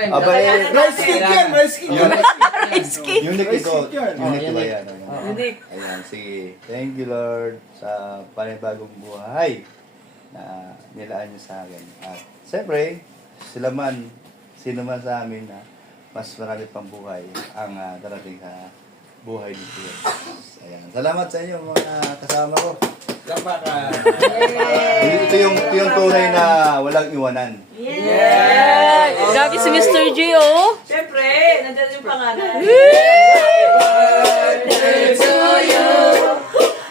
friend. Abay, Rice cake yan, rice cake yan. Rice cake. unique Rice ito. cake yan. Unique ba yan? Unique. Ayan, sige. Thank you, Lord, sa panibagong buhay na nilaan niyo sa akin. At siyempre, sino man sa amin na mas marami pang buhay ang darating sa buhay ni Kuya. Ayan. Salamat sa inyo mga kasama ko. Tama ka. Ito yung tunay na walang iwanan. Yes! Grabe si Mr. J, oh. Siyempre, nandiyan yung pangalan. Birthday to you.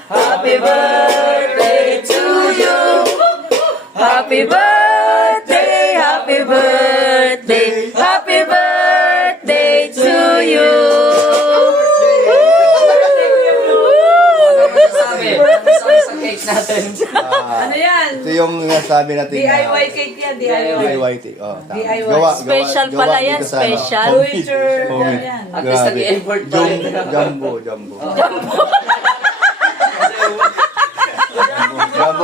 Happy birthday to you. Happy birthday, happy birthday, happy birthday to you. Sabi sa cake natin. Ano yan? Ito yung sabi natin DIY cake yan, DIY. DIY. Oh, tama. DIY. Special pala yan, dito sa, special. Do it your... Homemade. Yan. At least Grabe. nag-effort pa rin. Jumbo. Jumbo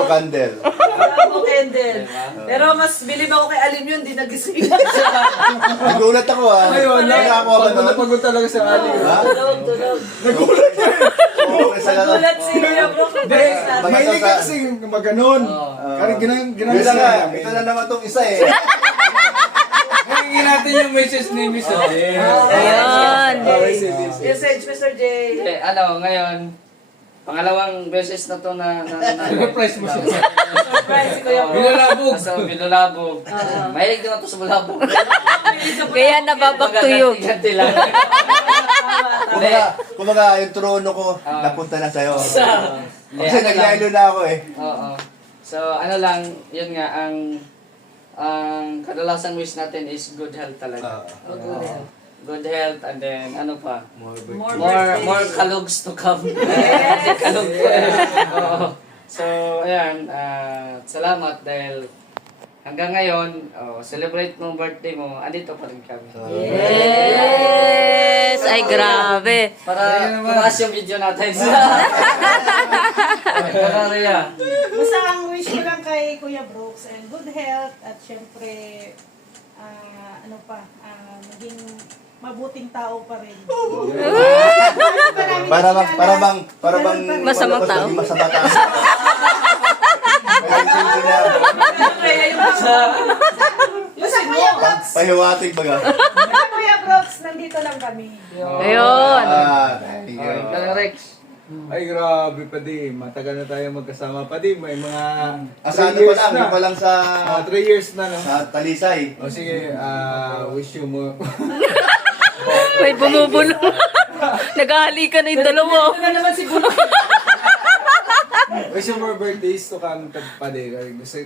candle. Bravo, Kendall. Pero mas bilib ako kay Alim yun, di nagising. Nagulat ako Ngayon, Wala ako ba pagod na doon? pagod talaga sa Ali. Ha? Tulog. Oo, isa lang. Nagulat si Kuya Bro. Hindi, mahilig ka kasi maganon. Karang Yun lang nga, ito na naman tong isa eh. Hingin natin yung message ni Mr. J. Ayan. Message, Mr. J. Ngayon, pangalawang beses na to na Surprise mo siya. Surprise si Kuya Bro. Binalabog. Sa Bilolabog. Mahilig din ako sa bulabog. Kaya nababak to you. Ganti lang. Kumbaga, yung trono ko, napunta na sa'yo. Kasi ano lang. nagyaylo na ako eh. Oo. So, ano lang, yun nga, ang kadalasang wish natin is good health talaga. Good health and then, ano pa? More kalugs to come. Kalug pa. Oo. So, ayan, salamat dahil hanggang ngayon, celebrate mo birthday mo, andito pa rin kami. Yes! Ay, grabe. Para tumaas yung video natin. Para Rhea. Basta ang wish ko lang kay Kuya Brooks and good health at syempre maging mabuting tao pa rin. Para bang Masamang tao. Masamang tao. Basta Kuya Brooks, Pahiwatig baga. basta Kuya Brooks, nandito lang kami. Ayun. Thank Okay, you. Rex. Ay, grabe pa di. Matagal na tayo magkasama pa di. May mga Asa 3 years pa lang, na. yung pa lang sa 3 years na, no? Talisay. O sige, wish you mo. May bumubulong. Naghahalikan na yung dalawa. Ito na naman si Bulo. Wish you more birthdays to come pa di.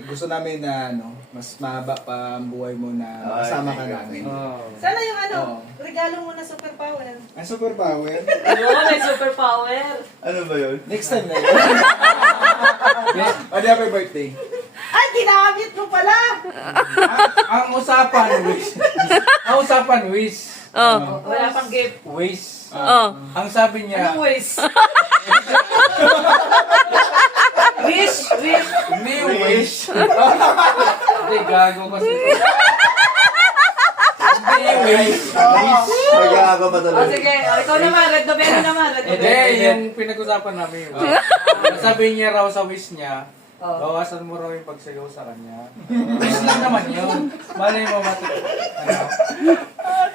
Gusto namin na mas mahaba pa ang buhay mo na makasama ka namin. Sana yung regalo mo na superpower. Ang superpower. Oo, may superpower. Ano ba yun? Next time na yun. Adi, happy birthday. Ay, ginamit mo pala! Ang usapan, wish. Ang usapan, wish. Oh. Wala pang gift. Wish. Oh. Ang sabi niya, Anong wish? Wish. hindi wish. Hindi, gago kasi. Hindi wish. Mag-aaga pa O talaga. sige, ikaw naman, Red Noveno naman. Red Hindi, Noveno. yung pinag-usapan namin. Sabi niya raw sa wish niya, bawasan mo raw yung pagsayaw sa kanya. Wish lang naman yun. Malay mo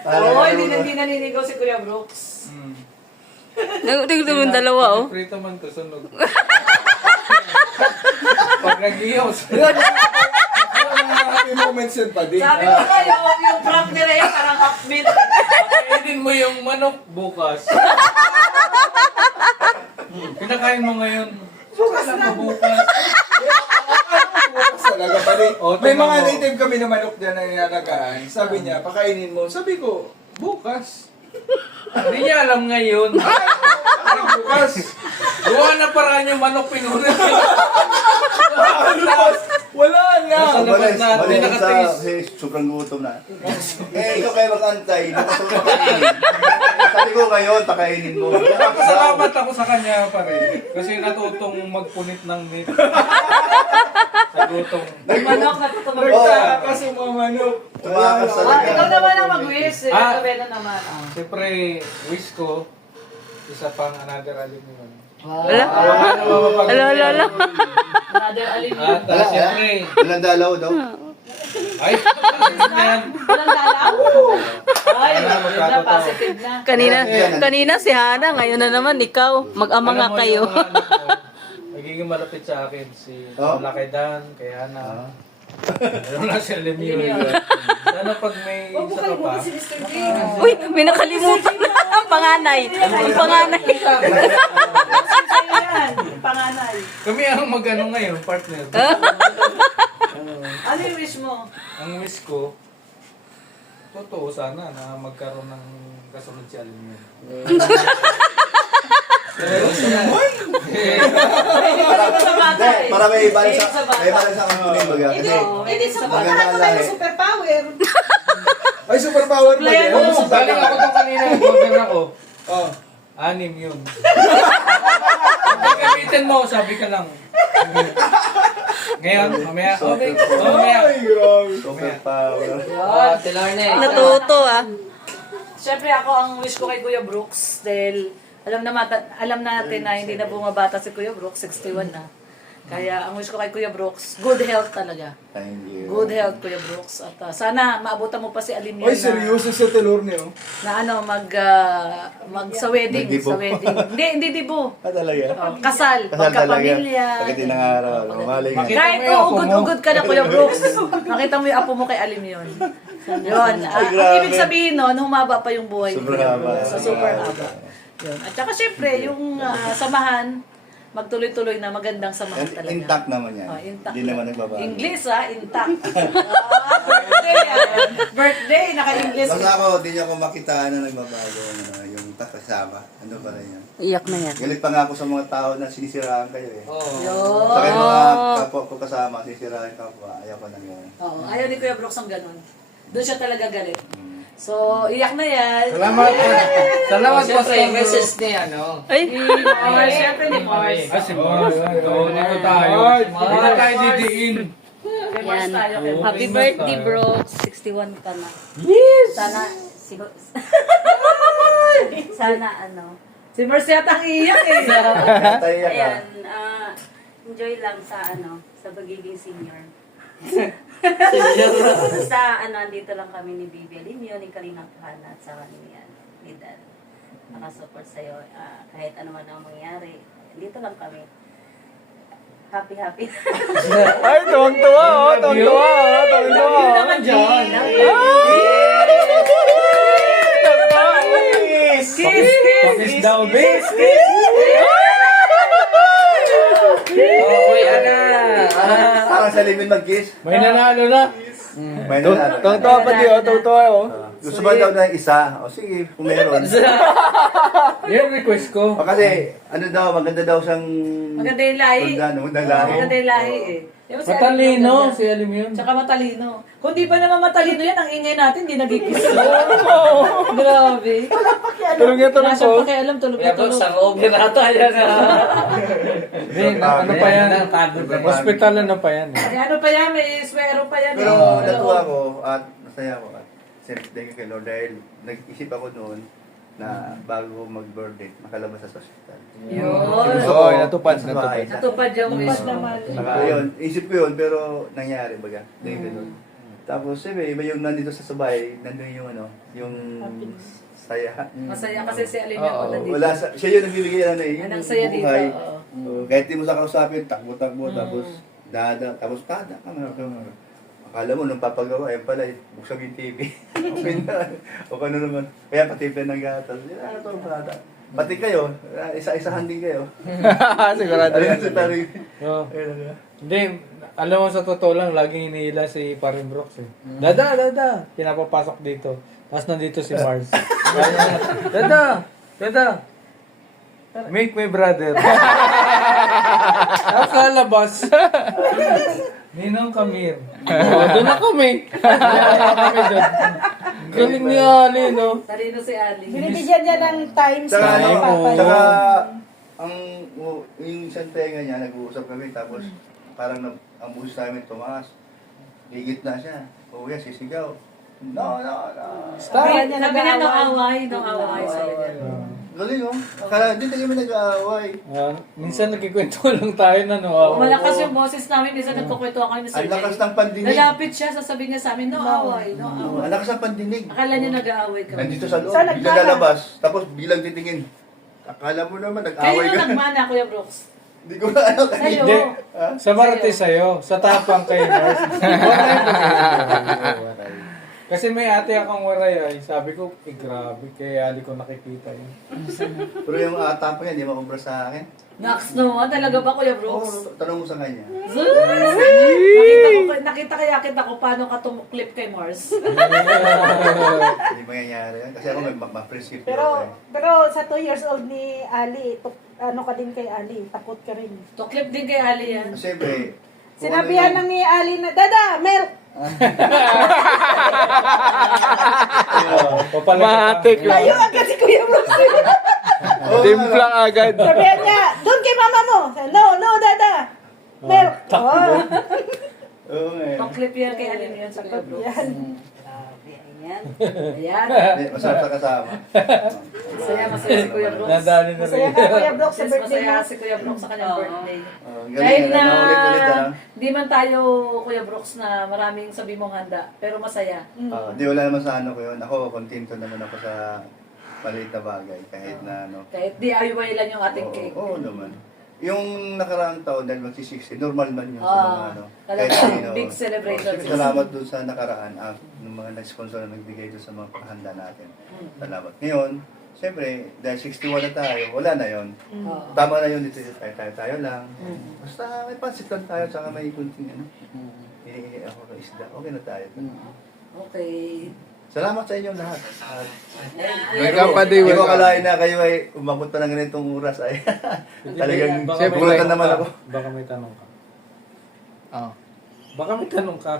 Oo, hindi naninigaw si Kuya Brooks. Tingnan mo yung dalawa, oh. Prito man to, sunog. Pag nag-iyaw, Happy moments yun pa di. Sabi ko kayo, yung prank ni Rhea parang upbeat. kainin mo yung manok bukas. Pinakain mo ngayon. Bukas na. Bukas. Talaga pa di. O, May tingnan mga mo. native kami na manok dyan na nilalagaan. Sabi niya, pakainin mo. Sabi ko, bukas. Hindi niya alam ngayon. Ano bukas? Gawa na paraan yung manok pinunod. Wala na. Nasa labas na, Malis hindi nakatiis. sobrang gutom na. Ikaw kayo mag-antay. Nakasulat kainin. Sabi ko ngayon, pakainin mo. Salamat ako sa kanya pa rin. Kasi natutong magpunit ng net. Sa gutong. Manok natutunog. Nagtatakas yung mga manok. Tumakas talaga. Ikaw naman ang mag-wish. Ah. Ikaw na naman. Siyempre, wish ko, isa pang another alim yun. Wala. Ano mapapag- Ala. Another alim yun. At siyempre, Walang dalaw daw. ay, yan. Walang dalaw. Ay, yun na, positive na. Kanina si Hana, ngayon na naman ikaw. Mag-ama nga Alam mo kayo. yung mga anak ko, Magiging malapit sa akin si Oh. Lakay Dan, kay Ah. Hana. Meron na si Lemieux. Sana pag may Huwag mo isa ka pa. kalimutan si Mr. J. Uy, may nakalimutan na. Ang panganay. Ang panganay. Sa'yo yan, yung panganay. Kami ang mag-ano ngayon, partner. Ano yung wish mo? Ang wish ko, totoo sana na magkaroon ng kasunod si Alimio. Sa bagay. Para may balance Sa sa bagay. kumbaga. Kasi Hindi sa bagay. maganda ang lahi. Superpower. Ay, superpower pa Player din. mo. Galing ako itong kanina, nag-order ako. Oh. 6 yun. Pag gamitin mo, sabi ka lang. Ngayon, mamaya. Okay. Mamaya. Ay, grabe. Super power. Ate Lorne. Natuto ah. Siyempre ako ang wish ko kay Kuya Brooks dahil alam natin na hindi na bumabata si Kuya Brooks, 61 na. Kaya ang wish ko kay Kuya Brooks, good health talaga. Thank you. Good health, Kuya Brooks. At sana maabutan mo pa si Alimio Ay, seryoso sa Telor niyo. na sa wedding. Nagdibo. Sa wedding. Hindi dibo. Ah, talaga? Oh, kasal, Kasal talaga. pagkapamilya. Pagdating ng araw. Mamali nga. Makita Kahit mo yung apo mo. ugod-ugod ka na, Kuya Brooks. Nakita mo yung apo mo kay Alimyon. Yun. Ang grabe. ibig sabihin nun, humaba pa yung buhay ni Super Kuya haba. Brooks. Sa super haba. Yun. At saka syempre, yung samahan, magtuloy-tuloy na magandang samahan talaga. Intact naman yan. Oh, intact. Hindi naman nagbabago. English intact. Birthday. Birthday, naka-English. Basta ako, di niya ako makita na nagbabago yung kasama. Ano pa rin yan. Iyak na yan. Galit pa nga ako sa mga tao na sinisiraan kayo eh. Oh. Sa kayo mga kapwa ko kasama, sinisiraan kapwa. Ayaw ko na yun. Oo, ayaw ni Kuya Brooks ang ganun. Doon siya talaga galit. So, iyak na yan. Salamat. Salamat po sa Siyempre, message ni ano. Ay, Mars, syempre ni Mars. Kasi Mars. Oo, dito tayo. Dito tayo didiin. Kay Mars tayo. Kay Mars. happy birthday bro. 61 ka na. Sana, sana ano. Si Mars yata ang iyak eh. Tayo ka. Ayan, enjoy lang sa ano, sa pagiging senior. Basta ano, andito lang kami ni Bibi Alimio, ni Kalina Hana, at saka ni Dan. Nakasupport sa'yo kahit ano man ang mangyari. Dito lang kami. Happy. Ay, tuwang-tuwa, oh. Tuwang-tuwa, oh. Tuwang-tuwa. Yun naman dyan. Pakis daw, bis. Uy, Ana. Parang sa limin mag-kiss. May nanalo na. May nanalo. Tuwang-tuwa pa di, oh. Tuwang-tuwa, oh. Gusto ba daw ng isa? O sige, kung meron. Yan request ko. O kasi, ano daw, maganda daw siyang... Maganda yung lahi. Maganda lahi. Maganda yung lahi eh. Di ba si Matalino Alimio ganda? si Alimio. Tsaka matalino. Kung di pa naman matalino yan, ang ingay natin, di nagkikis. Grabe. Tulong niya, tulong Wala siyang po. pakialam, tulog na Kaya po, tulog. sa Roger ata yan. Hindi, ano pa yan? Hospital ano pa yan? May ano pa yan, may swero pa yan. Pero eh. natuwa ko at masaya ako at siyempre thank you kay Lord dahil nag-isip ako noon na bago mag-birthday, makalabas sa hospital. Yun. Oo, natupad, Sa natupad. bahay. Natupad yung wish naman. Saka yun, isip ko yun, pero nangyari baga. Dahil ganun. Tapos, siyempre, iba yung nandito sa sabay, nandun yung ano, yung saya. Masaya kasi si Alimio Oo, wala dito. Wala sa, siya yung nagbibigay ano eh, Yan ang saya dito. buhay. oo. Kahit di mo sa kausapin, takbo-takbo, tapos tapos tada, kamera. Akala mo, nung papagawa, yan pala, buksan yung TV. Open na. O kano naman. Kaya pati pa ng gatas. Ano to, brada? Pati kayo, isa-isahan din kayo. Sigurado Ano yan. yan sa tari? Oo. Ayun, ano. Hindi, alam mo sa totoo lang, laging hinihila si Parin Brooks eh. Dada! Pinapapasok dito. Tapos nandito si Mars. Dada! Make me brother. Tapos lalabas. Ninong Kamir. Doon na kami. Galing ni Ali, no? Talino si Ali. Binibigyan niya ng time sa Saka, ano, papa. saka, ang, yung isang tenga niya, nag-uusap kami, tapos, parang ang boses namin tumaas. Higit na siya. O yan, sisigaw. No. Sabi niya nung away sa'yo. Galing oh. Akala, hindi na kami nag-aaway. Minsan nagkikwento lang tayo na no. Malakas yung boses namin, minsan nagkukwento ako ni Sir Ang lakas Jay. ng pandinig. Lalapit siya, sasabihin niya sa amin, no away. Ang lakas ng pandinig. Akala niya nag-aaway kami. Nandito sa loob, Sa biglang lalabas, tapos bilang titingin. Akala mo naman, Kayo nag-away yung ka. nagmana, Kuya Brooks. Hindi ko na ano Sa'yo. kanina. Hindi. Sa Martes sa'yo. Sa tapang kay Mars. Kasi may ate akong waray ay. Sabi ko, grabe. Kaya ali ko nakikita yun. Pero yung ata pa yan, hindi makumpra sa akin. Nax naman, talaga ba Kuya Brooks? Tanong mo sa kanya. Nakita ko paano ka tumuklip kay Mars. Hindi mangyayari yan. Kasi ako may ma-prescript ako eh. Pero sa 2 years old ni Ali, ano ka din kay Ali, takot ka rin. Tuklip din kay Ali yan. Siyempre, Sinabihan lang ni Ali na, Dada, milk! Matik Tayo agad si Kuya Brooks. Timplang agad. Sabihan niya, doon kay mama mo. No, Dada. Milk. Oo nga eh. Tuklip yan kay Ali yun sa Kuya Brooks. Yan. Ayan. Ayan. Hindi, masarap sa kasama. Masaya si Kuya Brooks. Nadali na Masaya rin. ka, Kuya Brooks, sa Yes, birthday masaya mo. si Kuya Brooks sa kanyang birthday. Galing Kahit na, na ulit-ulit na. di man tayo, Kuya Brooks, na maraming sabi mong handa, pero masaya. Di wala naman sa ano ko yun. Ako, kontento naman ako sa maliit na bagay. Kahit na ano. Kahit DIY lang yung ating cake. Oo naman. Yung nakaraang taon dahil magsi-60, normal man yun sa Ah, mga ano. talagang big celebration. Salamat dun sa nakaraan, ng mga nag-sponsor na nagbigay dun sa mga paghanda natin. Salamat. Ngayon, siyempre, dahil 61 na tayo, wala na yon. Oo. Tama na yun, dito tayo lang. Basta may pansit lang tayo, tsaka may kunting ano. Hinihingi ako ng isda, okay na tayo. Okay. Salamat sa inyong lahat. At Welcome, hindi ko akalain na kayo ay umabot pa ng ganitong oras ay talagang gugulan naman ako. Baka may tanong ka. Baka may tanong ka.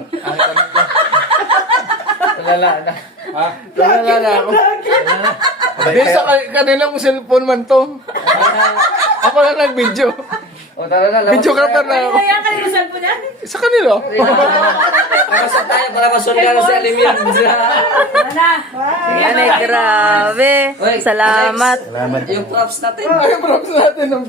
Wala na. Ha? Wala na ako. Hindi, sa kanilang cellphone man to. Ako lang nag-video. O tara na, labas Video ka pa tayo. na ako. Kaya kayo saan po niyan? Sa kanila. Labas na tayo para masundan si Alimir. Mana? Yan ay grabe. Oy, Salamat. Alex, yung props natin. Ay, props natin ng